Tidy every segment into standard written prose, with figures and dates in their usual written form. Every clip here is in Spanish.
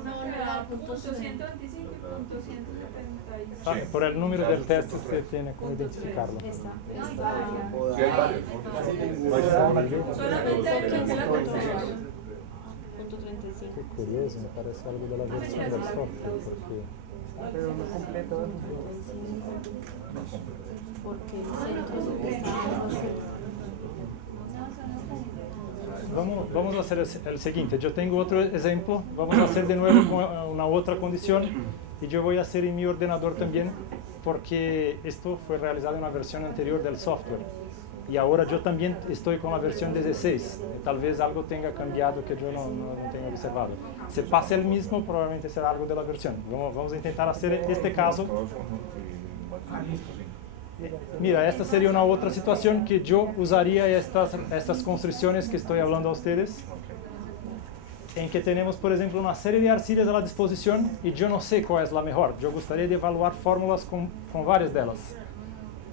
una que da punto 125 y punto 175. Ah, por el número del test se tiene como identificarlo. Esta. Sí, hay varios. Solamente hay que hacer la control. Punto 35. Qué curioso, me parece algo de la versión del software, porque Pero no completo. Porque el centro está vamos a hacer el siguiente. Yo tengo otro ejemplo. Vamos a hacer de nuevo con una otra condición y yo voy a hacer en mi ordenador también porque esto fue realizado en una versión anterior del software y ahora yo también estoy con la versión 16. Tal vez algo tenga cambiado que yo no tenga observado. Si pasa el mismo, probablemente será algo de la versión. Vamos a intentar hacer este caso. Mira, esta sería una otra situación que yo usaría estas construcciones que estoy hablando a ustedes, en que tenemos, por ejemplo, una serie de arcillas a la disposición y yo no sé cuál es la mejor. Yo gustaría de evaluar fórmulas con varias de ellas.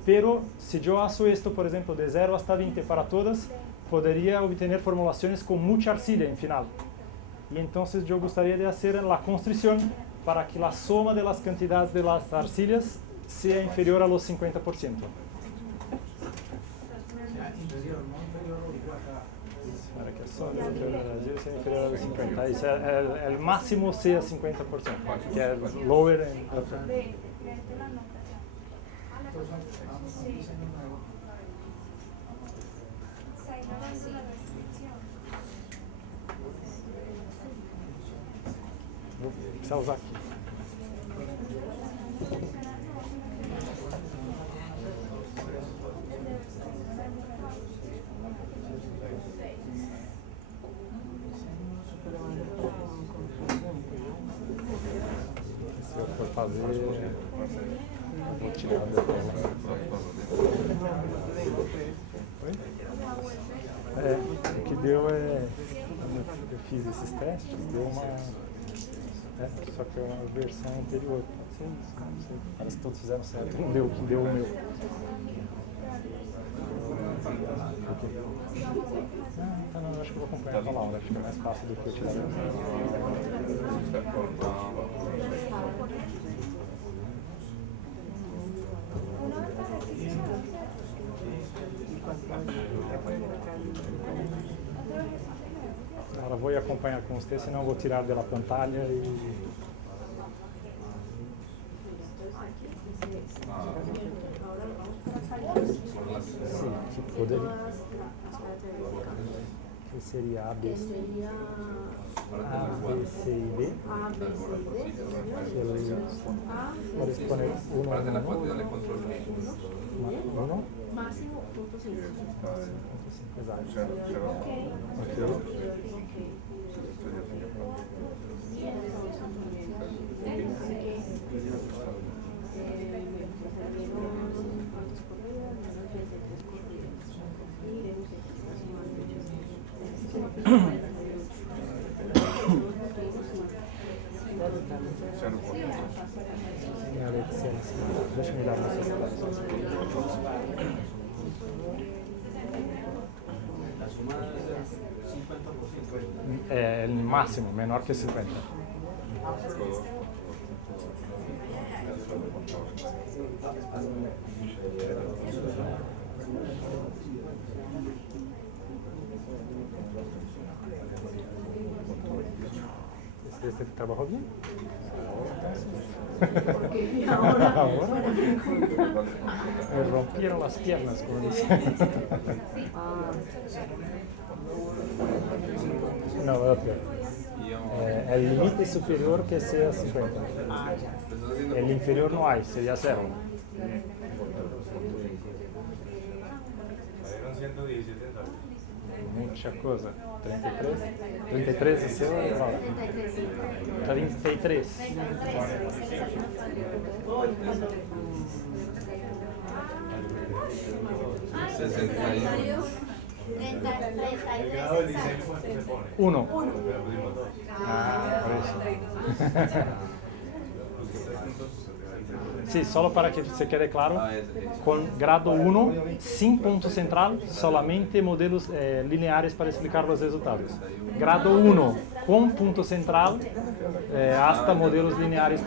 Pero si yo hago esto, por ejemplo, de 0 hasta 20 para todas, podría obtener formulaciones con mucha arcilla en final. Y entonces yo gustaría de hacer la construcción para que la suma de las cantidades de las arcillas sea inferior a los 50%. Para que solo sea inferior a los 50%. Y sea el máximo sea 50%, que es lower en upper. Precisa usar aqui. Se eu for fazer, vou tirar Oi? O que deu eu fiz esses testes, deu uma... só que é uma versão anterior, pode ser isso, não sei. Parece que todos fizeram certo, não deu o que deu o meu. Não, acho que eu vou acompanhar com a Laura, acho que é mais fácil do que eu tirar. Ahora voy a acompañar con usted, si no voy a tirar de la pantalla y... Sí, que podría... ¿Qué sería A, B, C? A, B, C y D. Puedes poner 1, 1. máximo punto 5. Exacto. Deixa-me dar uma sugestão. É o máximo, menor que 50. ¿Este trabajo bien? Porque ahora me rompieron las piernas, como dicen. No, otro. El límite superior que sea 50. El inferior no hay, sería 0. Mucha cosa. 33. 33 es 0. 33. Uno. Ah, por eso. Sí, solo para que se quede claro, con grado 1, sin punto central, solamente modelos lineares para explicar los resultados. Grado 1, con punto central, hasta modelos lineares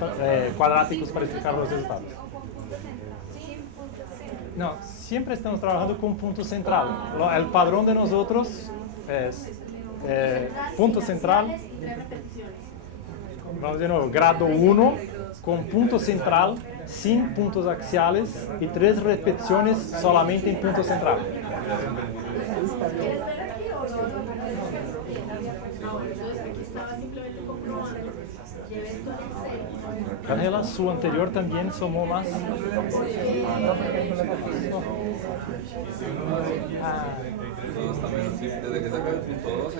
cuadráticos para explicar los resultados. No, siempre estamos trabajando con punto central. El padrón de nosotros es punto central. Vamos de nuevo, grado 1 con punto central, sin puntos axiales y 3 repeticiones solamente en punto central. Canela, su anterior también sumó más. Desde que saca el punto 2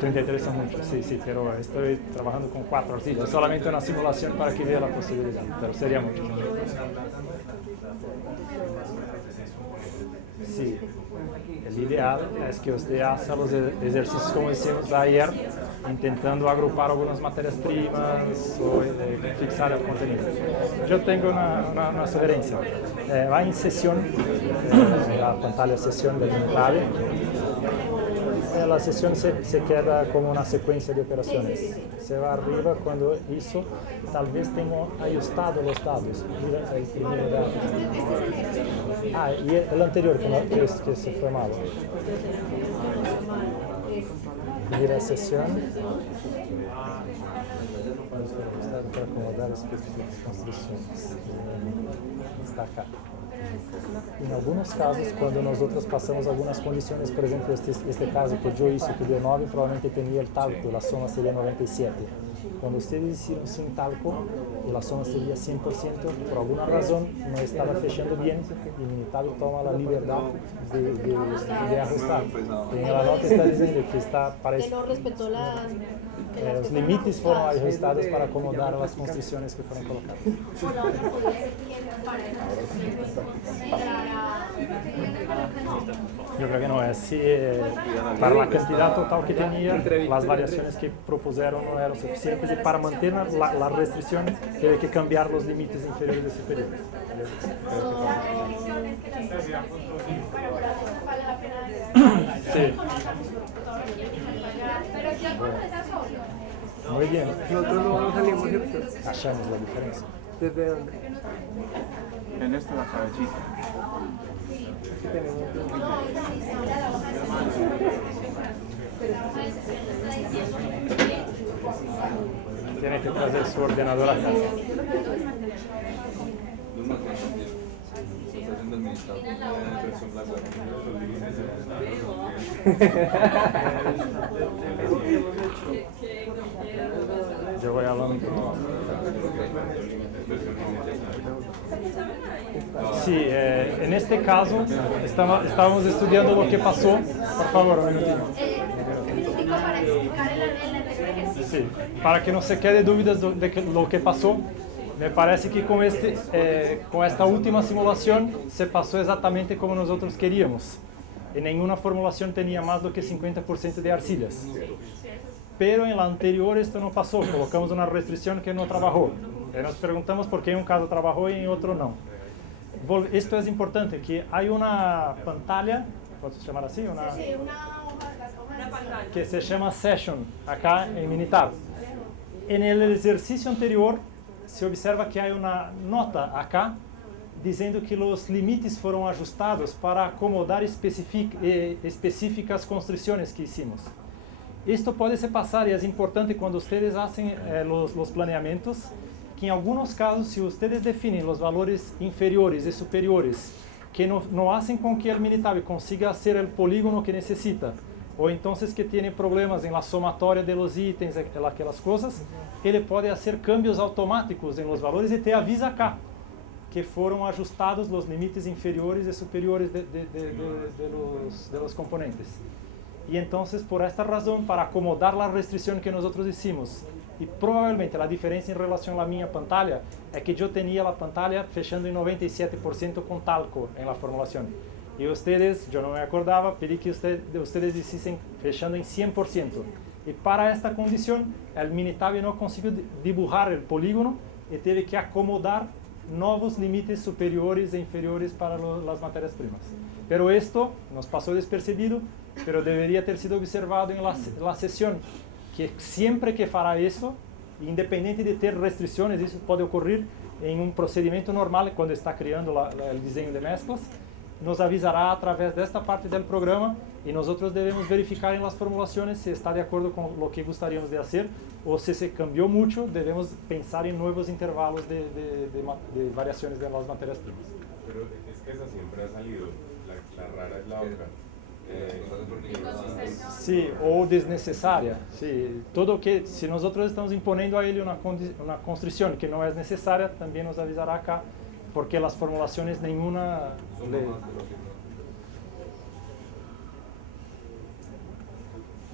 33 son muchos, sí, pero estoy trabajando con 4 arcillas, solamente una simulación para que vea la posibilidad, pero sería mucho. Sí, el ideal es que usted haga los ejercicios como hicimos ayer, intentando agrupar algunas materias primas o fixar el contenido. Yo tengo una sugerencia. Va en sesión, la pantalla sesión del Minitab. La sesión se queda como una secuencia de operaciones. Se va arriba cuando hizo, tal vez tengo ajustado los dados. Mira el primer dado. Y el anterior que se fue malo. Mira sesión. Para acomodar las construcciones. Está acá. En algunos casos, cuando nosotros pasamos algunas condiciones, por ejemplo, este caso que yo hice, que dio 9, probablemente tenía el talco, la suma sería 97. Cuando ustedes hicieron sin talco, y la suma sería 100%, por alguna razón no estaba fechando bien, y Minitab toma la libertad de ajustar. En la nota está diciendo que está para Que no respetó los límites fueron ajustados para acomodar las construcciones que fueron colocadas. Yo creo que no es así. Para la cantidad total que tenía, las variaciones que propusieron no eran suficientes y para mantener la restricción tiene que cambiar los límites inferiores y superiores. Sí. Muy bien. Nosotros no salimos, ¿cierto? Hallamos la diferencia. ¿Desde dónde? En esto la cabecita. Aquí tenemos. Tiene que traer su ordenador acá. Yo voy hablando. Sí, en este caso estábamos estudiando lo que pasó. Por favor, un minutito. Para explicar el anterior ejercicio. Sí, para que no se quede dudas de lo que pasó, me parece que con esta última simulación se pasó exactamente como nosotros queríamos. Y ninguna formulación tenía más do que 50% de arcillas. Pero en la anterior esto no pasó, colocamos una restricción que no trabajó. Y nos preguntamos por qué en un caso trabajó y en otro no. Esto es importante, que hay una pantalla, ¿puedo llamar así? Una pantalla que se llama Session, acá en Minitab. En el ejercicio anterior se observa que hay una nota acá dizendo que los límites fueron ajustados para acomodar específicas construcciones que hicimos. Esto puede se pasar y es importante cuando ustedes hacen los planeamientos, que en algunos casos, si ustedes definen los valores inferiores y superiores, que no hacen con que el Minitab consiga hacer el polígono que necesita, o entonces que tiene problemas en la sumatoria de los ítems, aquelas cosas, ele pode hacer cambios automáticos en los valores y te avisa acá que fueron ajustados los límites inferiores y superiores de los componentes. Y entonces, por esta razón, para acomodar la restricción que nosotros hicimos, y probablemente la diferencia en relación a la mía pantalla, es que yo tenía la pantalla fechando en 97% con talco en la formulación. Y ustedes, yo no me acordaba, pedí que ustedes hiciesen fechando en 100%. E para esta condição, o Minitab não conseguiu dibujar o polígono e teve que acomodar novos limites superiores e inferiores para as matérias-primas. Pero esto nos passou despercebido, pero deveria ter sido observado em la sessão, que sempre que fará isso, independente de ter restrições, isso pode ocorrer em um procedimento normal, quando está criando o desenho de mesclas, nos avisará através desta parte do programa e nós devemos verificar em las formulações se está de acordo com o que gostaríamos de fazer ou se cambiou muito, devemos pensar em novos intervalos de variações de las matérias-primas. Pero es que esa siempre ha salido, la rara es la otra. Sí, ou desnecessária. Sí, todo que, se nós estamos imponendo a ele uma constrição que não é necessária, também nos avisará acá, porque as formulações nenhuma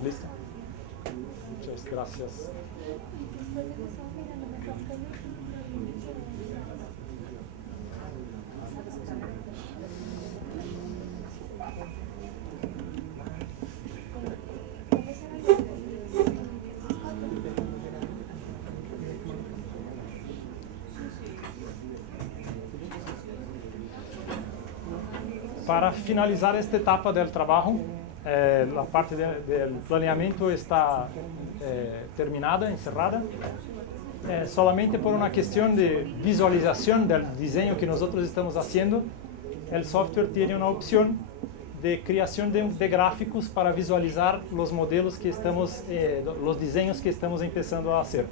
Listo. Muchas gracias. Para finalizar esta etapa do trabalho, a parte do planeamento está terminada, encerrada. Solamente por uma questão de visualização do desenho que nós estamos fazendo, o software tem uma opção de criação de gráficos para visualizar os modelos que estamos, os desenhos que estamos começando a fazer.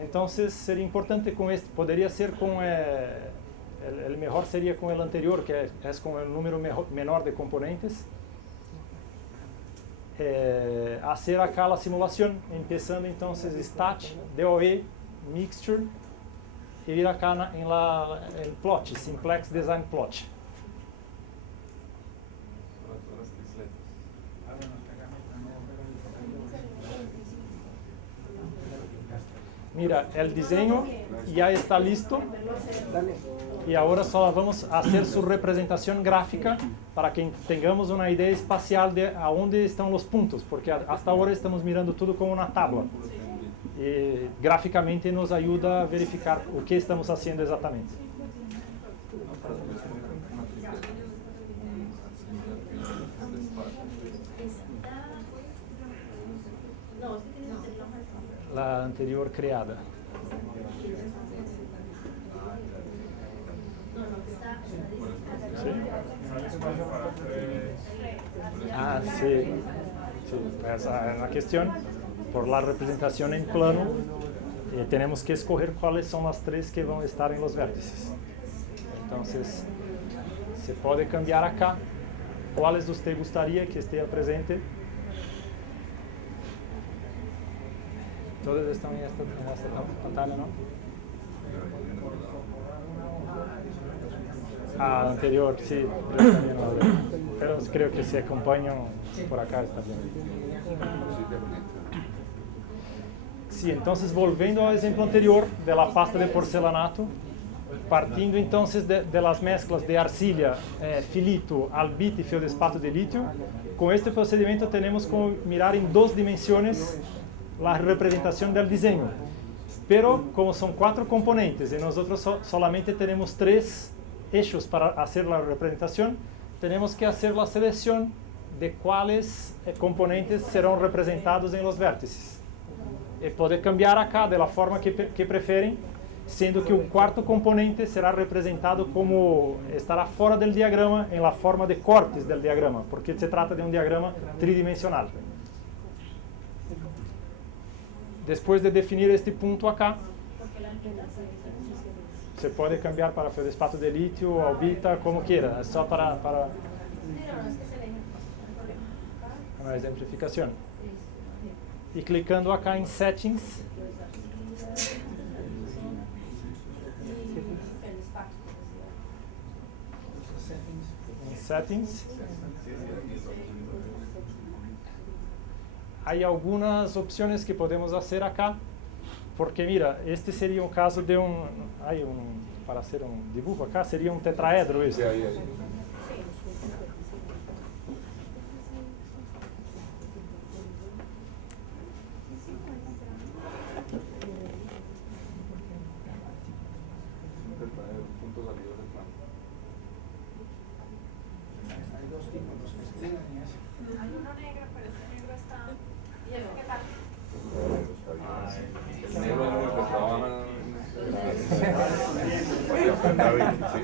Então, seria importante com este, poderia ser com o melhor seria com o anterior, que é com o número menor de componentes. Fazer acá a simulação, começando então stat, DOE, mixture, e ir acá em plot, simplex design plot. Mira, o desenho já está listo. E agora só vamos fazer sua representação gráfica para que tenhamos uma ideia espacial de aonde estão os pontos, porque até agora estamos mirando tudo como uma tabla. E graficamente nos ajuda a verificar o que estamos fazendo exatamente. A anterior criada. Ah, sí. Esa es la cuestión. Por la representación en plano, tenemos que escoger cuáles son las tres que van a estar en los vértices. Entonces, se puede cambiar acá cuáles usted gustaría que esté presente. Todos están en esta pantalla, ¿no? Ah, anterior, sí, yo también lo veo. Pero creo que si acompaño por acá está bien. Sí, entonces volviendo al ejemplo anterior de la pasta de porcelanato, partindo entonces de las mezclas de arcilla, filito, albita y feldespato de litio, con este procedimiento tenemos que mirar en dos dimensiones la representación del diseño. Pero como son 4 componentes y nosotros solamente tenemos 3 eixos para hacer la representación, tenemos que hacer la selección de cuáles componentes serán representados en los vértices. Y poder cambiar acá de la forma que prefieren, siendo que o 4º componente será representado como estará fora del diagrama en la forma de cortes del diagrama, porque se trata de un diagrama tridimensional. Después de definir este punto acá, se puede cambiar para feldespato de litio, albita, como quiera, es só para una exemplificación. Y clicando acá en Settings, hay algunas opciones que podemos hacer acá, porque mira, este sería un caso de para hacer un dibujo acá, sería un tetraedro esto. David, sí.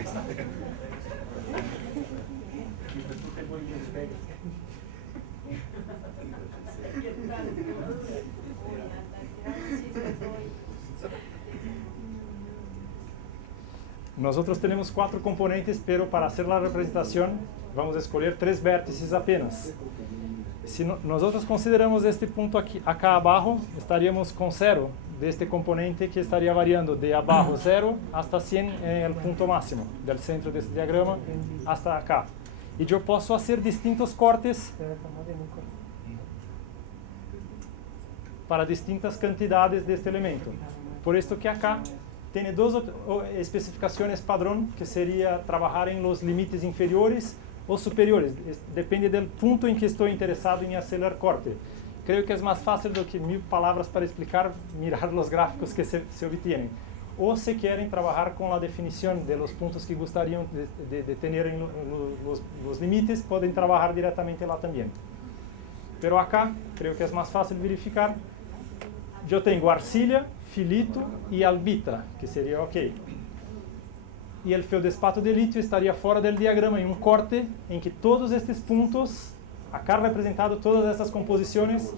Nosotros tenemos 4 componentes, pero para hacer la representación vamos a escoger 3 vértices apenas. Si nosotros consideramos este punto aquí, acá abajo, estaríamos con 0 de este componente que estaría variando de abajo 0 hasta 100 en el punto máximo, del centro de este diagrama hasta acá. Y yo puedo hacer distintos cortes para distintas cantidades de este elemento. Por esto que acá tiene 2 especificaciones padrón, que sería trabajar en los límites inferiores o superiores. Depende del punto en que estoy interesado en hacer el corte. Creo que es más fácil do que 1000 palabras para explicar, mirar los gráficos que se obtienen. O si quieren trabajar con la definición de los puntos que gustarían de tener en los límites, pueden trabajar directamente lá también. Pero acá creo que es más fácil verificar. Yo tengo arcilla, filito y albita, que sería ok. Y el feldespato de litio estaría fuera del diagrama en un corte en que todos estos puntos, acá representado todas estas composiciones,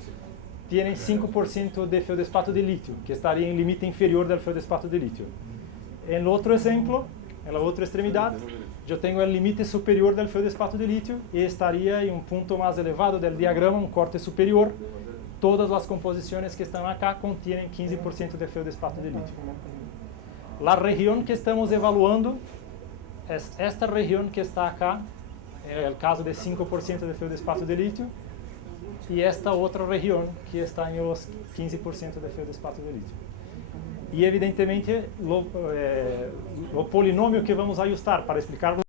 tienen 5% de feldespato de litio, que estaría en límite inferior del feldespato de litio. En el otro ejemplo, en la otra extremidad, yo tengo el límite superior del feldespato de litio y estaría en un punto más elevado del diagrama, un corte superior. Todas las composiciones que están acá contienen 15% de feldespato de litio. La región que estamos evaluando es esta región que está acá, en el caso de 5% de feldespato de litio, y esta otra región que está en los 15% de feldespato de litio. Y evidentemente, lo polinomio que vamos a ajustar para explicar